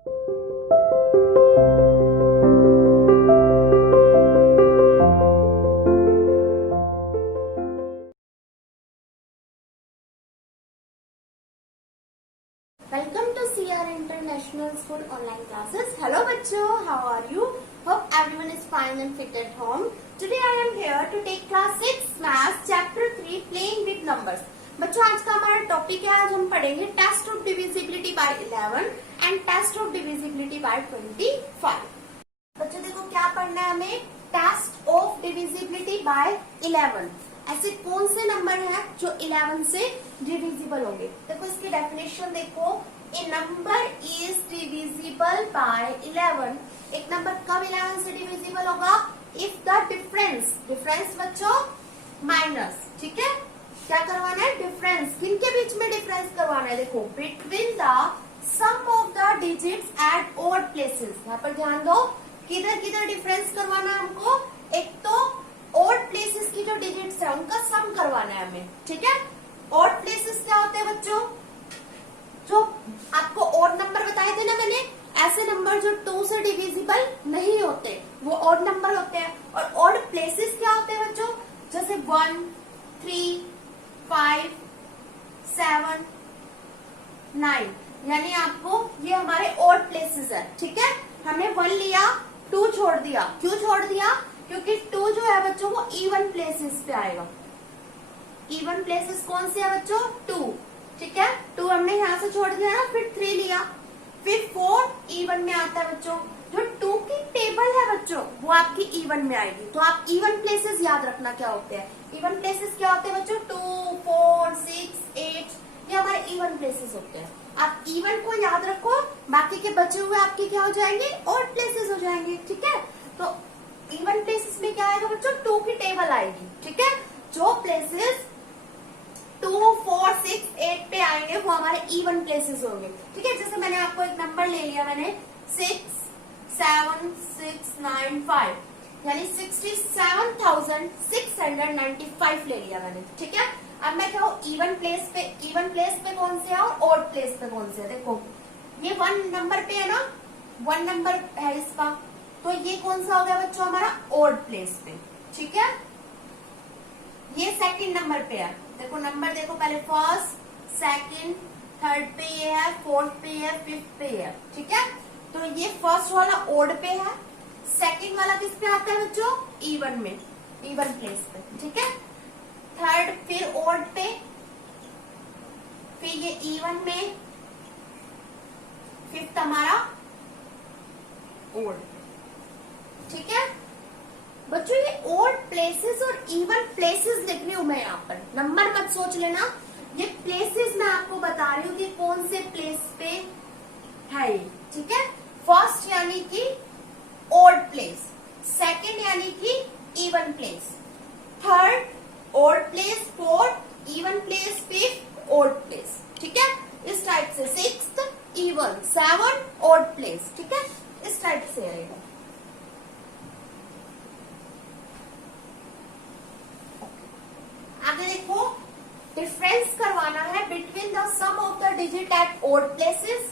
Welcome to CR International School online classes. Hello बच्चों, how are you? Hope everyone is fine and fit at home. Today I am here to take class 6 Maths Chapter 3 Playing with Numbers. बच्चों आज का हमारा topic है, आज हम पढ़ेंगे test of divisibility by 11 and test of divisibility by 25. बच्चों देखो क्या पढ़ना है हमें, टेस्ट ऑफ डिविजिबिलिटी बाय 11. ऐसे कौन से नंबर हैं जो 11 से डिविजिबल होंगे. देखो इसकी डेफिनेशन देखो, ए नंबर इज डिविजिबल बाय 11. एक नंबर कब 11 से डिविजिबल होगा, इफ द डिफरेंस, डिफरेंस बच्चों माइनस, ठीक है. क्या करवाना है, डिफरेंस. किनके बीच में डिफरेंस करवाना है, देखो between the sum of the digits at odd places. यहाँ पर ध्यान दो, किधर किधर डिफरेंस करवाना है हमको. एक तो ऑड प्लेसेस की जो डिजिट्स है उनका सम करवाना है हमें, ठीक है. ऑड प्लेसेस क्या होते हैं बच्चों, जो आपको ऑड नंबर बताए थे ना मैंने, ऐसे नंबर जो 2 से डिविजिबल नहीं होते वो ऑड नंबर होते हैं. और ऑड प्लेसेस क्या होते हैं बच्चों, जैसे 1, 3, 5, 7, 9, यानी आपको ये हमारे ऑड प्लेसेस है, ठीक है. हमने 1 लिया, 2 छोड़ दिया. क्यों छोड़ दिया, क्योंकि 2 जो है बच्चों वो इवन प्लेसेस पे आएगा. इवन प्लेसेस कौन से है बच्चों, 2, ठीक है. 2 हमने यहाँ से छोड़ दिया ना, फिर 3 लिया, फिर 4 इवन में आता है बच्चों. जो 2 की टेबल है बच्चों वो आपकी इवन में आएगी. तो आप इवन प्लेसेस याद रखना क्या होते हैं. इवन प्लेसेस क्या होते हैं बच्चों, 2, 4, 6, 8, ये हमारे इवन प्लेसेस होते हैं. आप इवन को याद रखो, बाकी के बचे हुए आपके क्या हो जाएंगे, ऑड प्लेसेस हो जाएंगे, ठीक है. तो इवन प्लेसेस में क्या आएगा बच्चों, 2 की टेबल आएगी, ठीक है. जो प्लेसेस 2, 4, 6, 8 पे आएंगे वो हमारे इवन प्लेसेस होंगे, ठीक है. जैसे मैंने आपको एक नंबर ले लिया, मैंने 6, 7, 6, 9, 5, यानी 67,695 ले लिया मैंने, ठीक है. अब मैं क्या हूँ, इवन प्लेस पे कौन से है और ऑड प्लेस पे कौन से है. देखो ये 1 नंबर पे है ना, 1 नंबर है इसका, तो ये कौन सा हो गया बच्चों, हमारा ऑड प्लेस पे, ठीक है. ये सेकंड नंबर पे है. देखो नंबर देखो, पहले फर्स्ट, सेकंड, थर्ड पे ये है, फोर्थ पे है, फिफ्थ पे है, ठीक है. तो ये फर्स्ट वाला ऑड पे है, सेकंड वाला किस पे आता है बच्चों, इवन में, इवन प्लेस पे, ठीक है. थर्ड फिर ऑड पे, फिर ये इवन में, फिफ्थ हमारा ऑड, ठीक है बच्चों. ये ऑड प्लेसेस और इवन प्लेसेस लिखनी हूं मैं यहाँ पर, नंबर मत सोच लेना. ये प्लेसेस मैं आपको बता रही हूँ कि कौन से प्लेस पे है, ठीक है. फर्स्ट यानी कि ऑड प्लेस, सेकंड यानी कि even place, third odd place, fourth even place, fifth odd place, ठीक है. इस टाइप से सिक्स्थ इवन, 7 ऑड प्लेस, ठीक है. इस टाइप से आएगा. आगे देखो, डिफरेंस करवाना है between the sum of the digit at odd places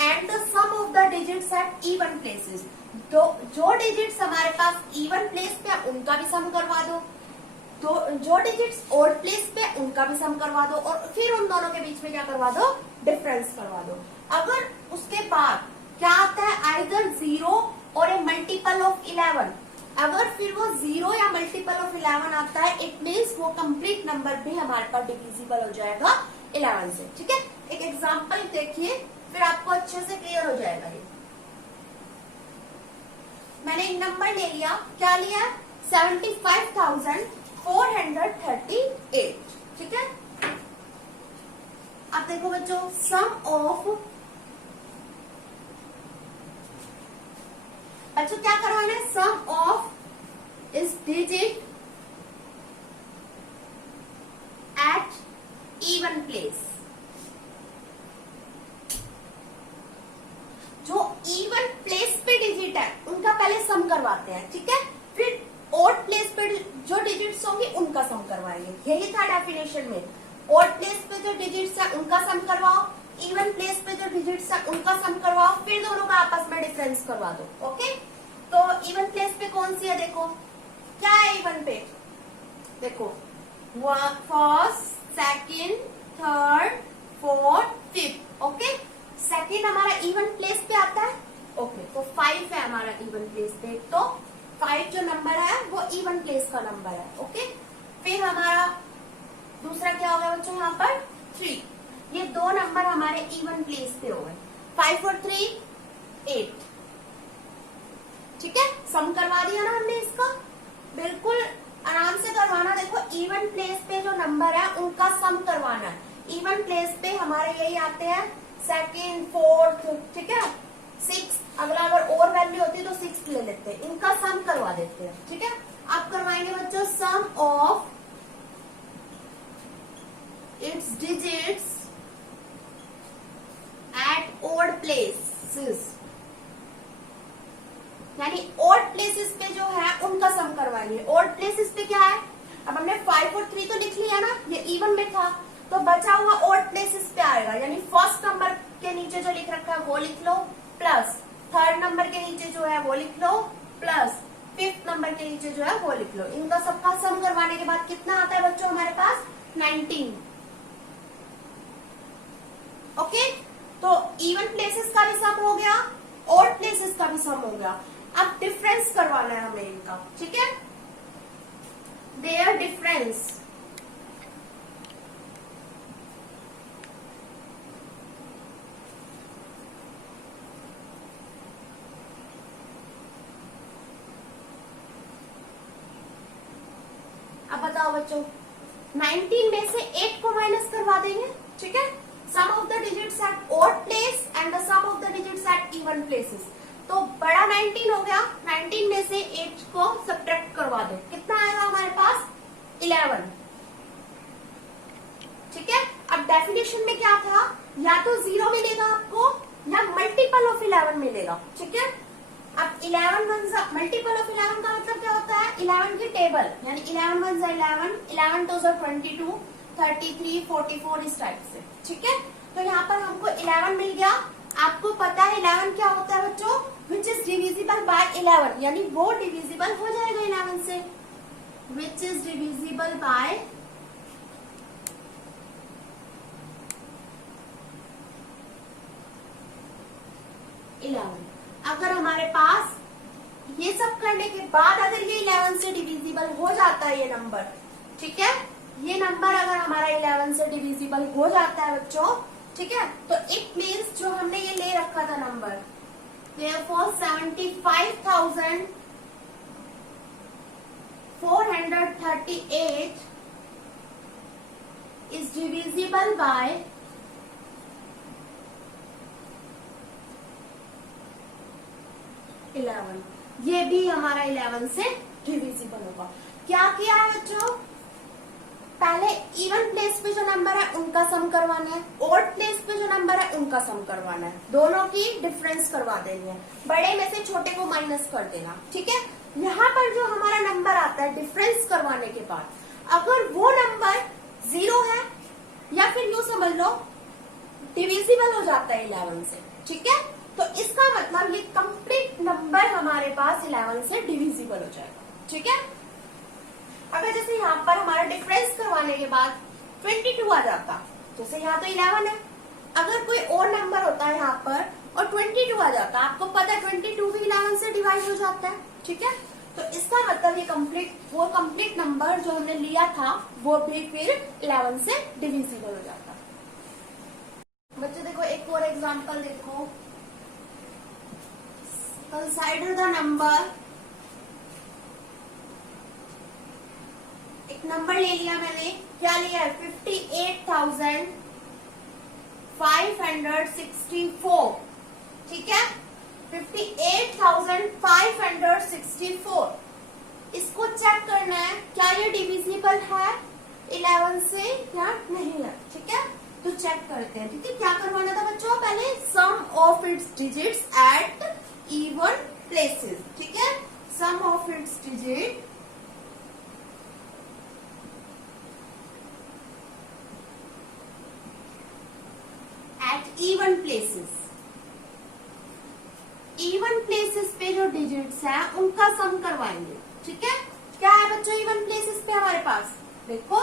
and the sum of the digits at even places. जो डिजिट्स हमारे पास इवन प्लेस पे उनका भी सम करवा दो, तो जो डिजिट्स ऑड प्लेस पे उनका भी सम करवा दो, और फिर उन दोनों के बीच में क्या करवा दो, डिफरेंस करवा दो. अगर उसके बाद क्या आता है, आइदर 0 और ए मल्टीपल ऑफ 11, अगर फिर वो 0 या मल्टीपल ऑफ 11 आता है, इट मीन्स वो कंप्लीट नंबर भी हमारे पास डिविजिबल हो जाएगा 11 से, ठीक है. एक एग्जांपल देखिए, फिर आपको अच्छे से क्लियर हो जाएगा. ये मैंने एक नंबर ले लिया, क्या लिया, 75,438, ठीक है. अब देखो बच्चों, सम ऑफ, बच्चों क्या करवाना है, सम ऑफ इस डिजिट एट इवन प्लेस. जो इवन प्लेस पे डिजिट है उनका पहले सम करवाते हैं, ठीक है. फिर ऑड प्लेस पे जो डिजिट्स होंगे उनका सम करवाएंगे. यही था डेफिनेशन में, ऑड प्लेस पे जो डिजिट्स है उनका सम करवाओ, इवन प्लेस पे जो डिजिट्स है उनका सम करवाओ, जाओ, फिर दोनों का आपस में डिफरेंस करवा दो। ओके, तो इवन प्लेस पे कौन सी है, देखो क्या है इवन पे, देखो first, second, third, fourth, fifth. Okay, second हमारा इवन प्लेस पे आता है। ओके, तो 5 है हमारा इवन प्लेस पे, तो 5 जो नंबर है वो इवन प्लेस का नंबर है। ओके, फिर हमारा दूसरा क्या हो गया बच्चों, यहाँ पर 3, ये दो नंबर हमारे इवन प्लेस पे हो गए। 5 और 3 8। ठीक है, सम करवा दिया ना हमने इसका, बिल्कुल आराम से करवाना। देखो इवन प्लेस पे जो नंबर है उनका सम करवाना है। इवन प्लेस पे हमारे यही आते हैं सेकंड, फोर्थ, ठीक है, 6। अगला अगर और वैल्यू होती है तो 6 ले लेते हैं, इनका सम करवा देते हैं। ठीक है, आप करवाएंगे बच्चों sum of its digits at odd places, यानी ऑड प्लेसेस पे जो है उनका सम करवाएंगे। ऑड प्लेसेस पे क्या है, अब हमने 5 और 3 तो लिख लिया ना, ये इवन में था, तो बचा हुआ ऑड प्लेसेस पे आएगा, यानी फर्स्ट नंबर के नीचे जो लिख रखा है वो लिख लो, प्लस थर्ड नंबर के नीचे जो है वो लिख लो, प्लस फिफ्थ नंबर के नीचे जो है वो लिख लो। इनका सबका सम करवाने के बाद कितना आता है बच्चों हमारे पास, 19। ओके, तो इवन प्लेसेस का भी सम हो गया, ऑड प्लेसेस का भी सम हो गया। अब डिफरेंस करवाना है हमें इनका। ठीक है, देयर डिफरेंस, अब बताओ बच्चों, 19 में से 8 को माइनस करवा देंगे। ठीक है, sum of the digits at odd place and the sum of the digits at even places. तो बड़ा 19 हो गया, 19 में से 8 को सब्ट्रैक्ट करवा दो, कितना आएगा हमारे पास, 11। ठीक है, अब डेफिनेशन में क्या था, या तो 0 मिलेगा आपको या मल्टीपल ऑफ 11 मिलेगा। ठीक है, अब 11 मल्टीपल ऑफ 11 का मतलब क्या होता है, 11 की टेबल, यानी 11 1 11, 11 2 22, 33, 44 इस टाइप से। ठीक है, तो यहाँ पर हमको 11 मिल गया। आपको पता है 11 क्या होता है बच्चों, विच इज डिविजिबल बाय 11, यानी वो डिविजिबल हो जाएगा 11 से, विच इज डिविजिबल बाय 11। अगर हमारे पास ये सब करने के बाद अगर ये 11 से डिविजिबल हो जाता है ये नंबर, ठीक है, ये नंबर अगर हमारा 11 से डिविजिबल हो जाता है बच्चों, ठीक है, तो इट मीन्स जो हमने ये ले रखा था number, therefore 75,438 is divisible by 11। ये भी हमारा 11 से डिविजिबल होगा। क्या किया है बच्चों, पहले इवन प्लेस पे जो नंबर है उनका सम करवाना है, ऑड प्लेस पे जो नंबर है उनका सम करवाना है, दोनों की डिफरेंस करवा देनी है, बड़े में से छोटे को माइनस कर देना। ठीक है, यहाँ पर जो हमारा नंबर आता है डिफरेंस करवाने के बाद, अगर वो नंबर 0 है या फिर यूं समझ लो डिविजिबल हो जाता है 11 से, ठीक है, तो इसका मतलब ये कंप्लीट नंबर हमारे पास 11 से डिविजिबल हो जाएगा। ठीक है, अगर जैसे यहाँ पर हमारा डिफरेंस करवाने के बाद 22 आ जाता, जैसे यहाँ तो 11 है, अगर कोई और नंबर होता है यहाँ पर और 22 आ जाता, आपको पता है 22 भी 11 से डिवाइड हो जाता है। ठीक है, तो इसका मतलब ये कंप्लीट नंबर जो हमने लिया था वो भी फिर 11 से डिविजिबल हो जाता। बच्चों देखो एक और एग्जाम्पल देखो, कंसीडर द नंबर, एक नंबर ले लिया मैंने, क्या लिया है, 58,564। ठीक है, 58,564, इसको चेक करना है क्या ये डिविजिबल है 11 से या नहीं है। ठीक है, तो चेक करते हैं। ठीक है, क्या करवाना था बच्चों, पहले sum of its digits at even places. ठीक है, sum of its digit at even places। Even places पे जो डिजिट्स हैं उनका सम करवाएंगे। ठीक है, क्या है बच्चों इवन प्लेसेस पे हमारे पास, देखो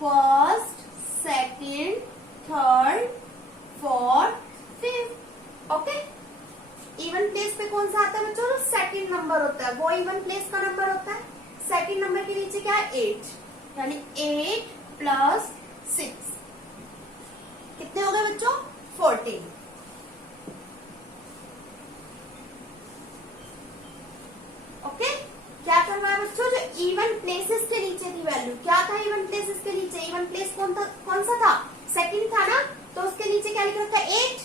first, second, third, fourth, fifth. Okay, even place पे कौन सा आता है बच्चों, जो सेकंड नंबर होता है वो इवन प्लेस का नंबर होता है। सेकंड नंबर के नीचे क्या है 8, यानी 8 प्लस 6 कितने हो गए बच्चों 14। ओके, क्या करना है बच्चों, जो इवन प्लेसेस के नीचे की वैल्यू क्या था, इवन प्लेसेस के नीचे इवन प्लेस कौन सा था, सेकंड था ना, तो उसके नीचे क्या लिख रखा है 8,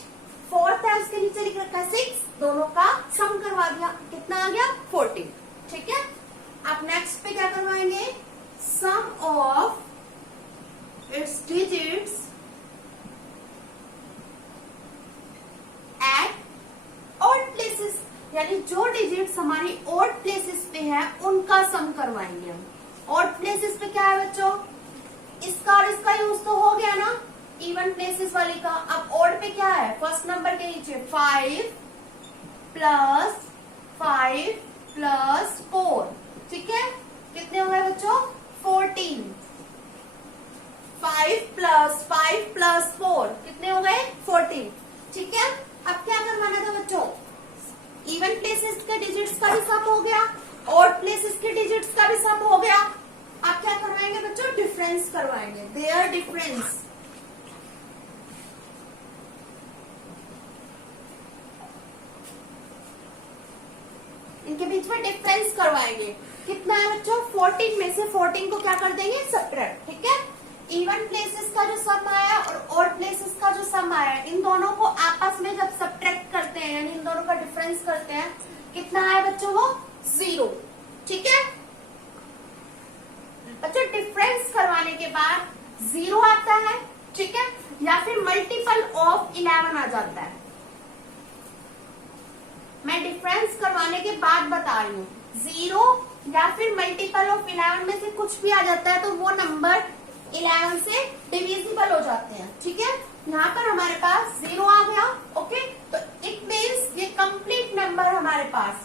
फोर्थ है उसके नीचे लिख रखा है 6, दोनों का सम करवा दिया, कितना आ गया 14। ठीक है, अब नेक्स्ट पे क्या करवाएंगे, sum of its digits at odd places, यानी जो डिजिट्स हमारी ऑड प्लेसेस पे है उनका सम करवाएंगे हम। ऑड प्लेसेस पे क्या है बच्चों, इसका और इसका यूज तो हो गया ना इवन प्लेसेस वाले का। अब ऑड पे क्या है, फर्स्ट नंबर के नीचे 5 प्लस 5 प्लस 4, ठीक है, कितने हो गए बच्चों 14। 5 प्लस 5 प्लस 4 कितने हो गए 14। ठीक है, अब क्या करवाना था बच्चों, इवन प्लेसेस के डिजिट्स का भी सम हो गया, ऑड प्लेसेस के डिजिट्स का भी सम हो गया। आप क्या करवाएंगे बच्चों, डिफरेंस करवाएंगे, देयर डिफरेंस। इनके बीच में डिफरेंस करवाएंगे, कितना है बच्चों 14 में से 14 को क्या कर देंगे सब्ट्रैक्ट। ठीक है, इवन प्लेसेस का जो सम आया और ऑड प्लेसेस का जो सम आया, इन दोनों को आपस में जब सब्ट्रैक्ट करते हैं यानी इन दोनों का डिफरेंस करते हैं, कितना आया बच्चों वो 0। ठीक है बच्चों, डिफरेंस करवाने के बाद 0 आता है, ठीक है, या फिर मल्टीपल ऑफ 11 आ जाता है। मैं डिफरेंस करवाने के बाद बता रही हूँ, 0 या फिर मल्टीपल ऑफ 11 में से कुछ भी आ जाता है तो वो नंबर 11 से डिविजिबल हो जाते हैं। ठीक है, यहाँ पर हमारे पास 0 आ गया। ओके, तो इट मीन्स ये कंप्लीट नंबर हमारे पास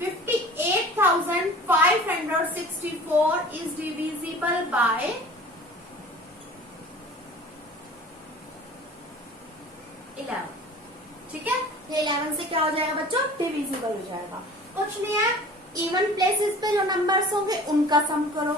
58,564 इज डिविजिबल बाय 11। ठीक है, ये 11 से क्या हो जाएगा बच्चों डिविजिबल हो जाएगा। कुछ नहीं है, इवन प्लेसेस पे जो नंबर्स होंगे उनका सम करो,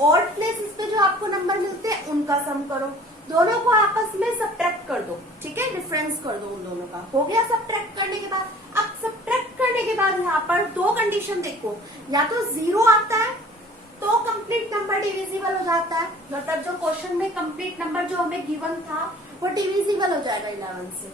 ऑड प्लेसेस पे जो आपको नंबर मिलते हैं उनका सम करो, दोनों को आपस में सब्ट्रैक्ट कर दो। ठीक है, डिफरेंस कर दो उन दोनों का, हो गया सब्ट्रैक्ट करने के बाद। अब सब्ट्रैक्ट करने के बाद यहाँ पर दो कंडीशन देखो, या तो 0 आता है तो कंप्लीट नंबर डिविजिबल हो जाता है, मतलब जो क्वेश्चन में कंप्लीट नंबर जो हमें गिवन था वो डिविजिबल हो जाएगा 11 से।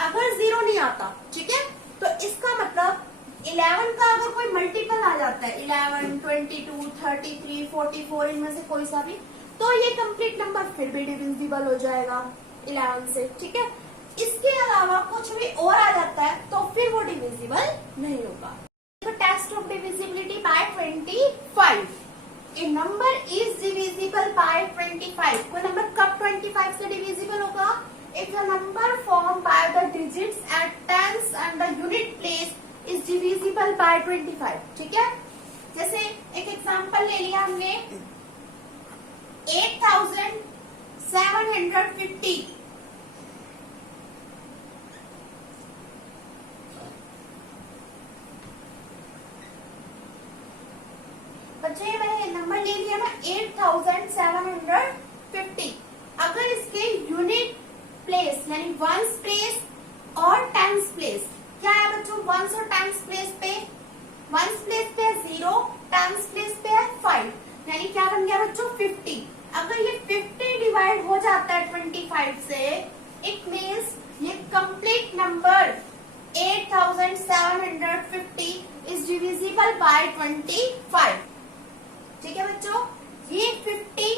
अगर 0 नहीं आता, ठीक है, तो इसका मतलब 11 का अगर कोई मल्टीपल आ जाता है 11, 22, 33, 44 इनमें से कोई सा भी, तो ये कंप्लीट नंबर फिर भी डिविजिबल हो जाएगा 11 से। ठीक है, इसके अलावा कुछ भी और आ जाता है तो फिर वो डिविजिबल नहीं होगा। तो test of divisibility by 25। A number is divisible by 25। कोई नंबर कब 25 से डिविजिबल होगा, if the number form by the digits at tens and the unit place is divisible by 25। ठीक है, जैसे एक एग्जांपल ले लिया हमने 8,750। बच्चे मैंने नंबर ले लिया ना 8,750। अगर इसके यूनिट प्लेस यानी वंस प्लेस और टेंस प्लेस क्या है बच्चों, वंस और टेंस प्लेस पे, वंस प्लेस पे है 0, टेंस प्लेस पे है 5, यानी क्या बन गया बच्चों 50। अगर ये 50 डिवाइड हो जाता है 25 से, इट मीन्स ये complete number 8,750 is divisible by 25। ठीक है बच्चों, ये 50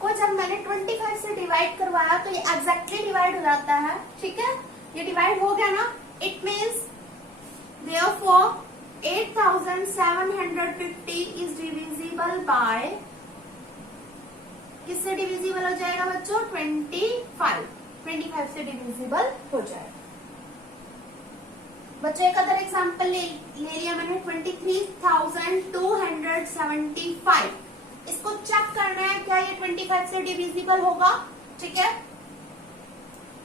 को जब मैंने 25 से डिवाइड करवाया तो ये एग्जैक्टली डिवाइड हो जाता है। ठीक है, ये डिवाइड हो गया ना, it means therefore 8,750 is divisible bye, किससे डिविजिबल हो जाएगा बच्चों 25 से डिविजिबल हो जाएगा। बच्चों एक अदर एग्जाम्पल ले लिया मैंने 23,275। इसको चेक करना है क्या ये 25 से डिविजिबल होगा, ठीक है।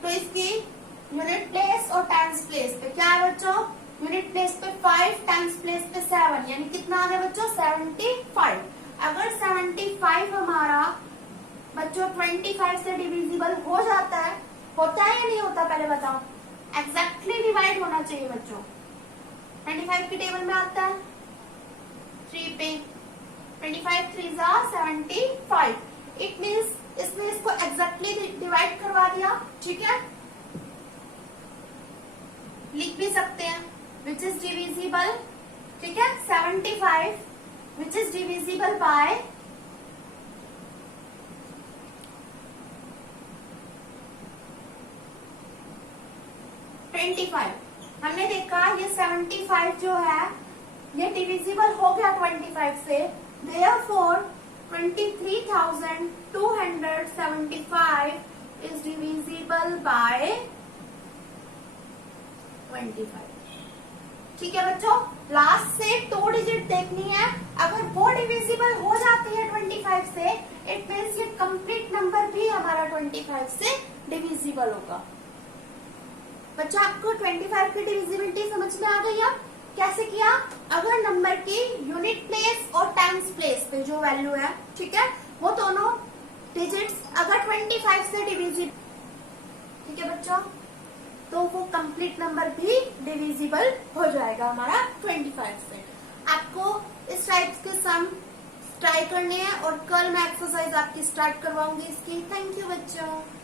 तो इसकी यूनिट प्लेस और टाइम्स प्लेस पे क्या है बच्चों, यूनिट प्लेस पे 5, टाइम्स प्लेस पे 7, यानी कितना आ गया बच्चों 75। अगर 75 हमारा बच्चों 25 से डिविजिबल हो जाता है, होता है या नहीं होता पहले बताओ। एग्जैक्टली डिवाइड होना चाहिए बच्चों। 25 की टेबल में आता है 3 पे, 25 3 जा 75। इट मीन्स इसने इसको एग्जैक्टली डिवाइड करवा दिया, ठीक है। लिख भी सकते हैं विच इज डिविजिबल, ठीक है। 75 विच इज डिविजिबल बाय 25। हमने देखा ये 75 जो है ये डिविजिबल हो गया 25 से, therefore 23,275 is divisible by 25। ठीक है बच्चों, लास्ट से 2 डिजिट देखनी है। अगर वो डिविजिबल हो जाती है 25 से, इट मीन्स ये कंप्लीट नंबर भी हमारा 25 से डिविजिबल होगा। बच्चा आपको 25 की डिविजिबिलिटी समझ में आ गई। अब कैसे किया, अगर नंबर की यूनिट प्लेस और टाइम्स प्लेस पे जो वैल्यू है, ठीक है, वो दोनों डिजिट्स अगर 25 से डिविजिबल, ठीक है बच्चों, तो वो कंप्लीट नंबर भी डिविजिबल हो जाएगा हमारा 25 से। आपको इस टाइप्स के सम ट्राई करने हैं और कल मैं एक्सरसाइज आपकी स्टार्ट करवाऊंगी इसकी। थैंक यू बच्चों।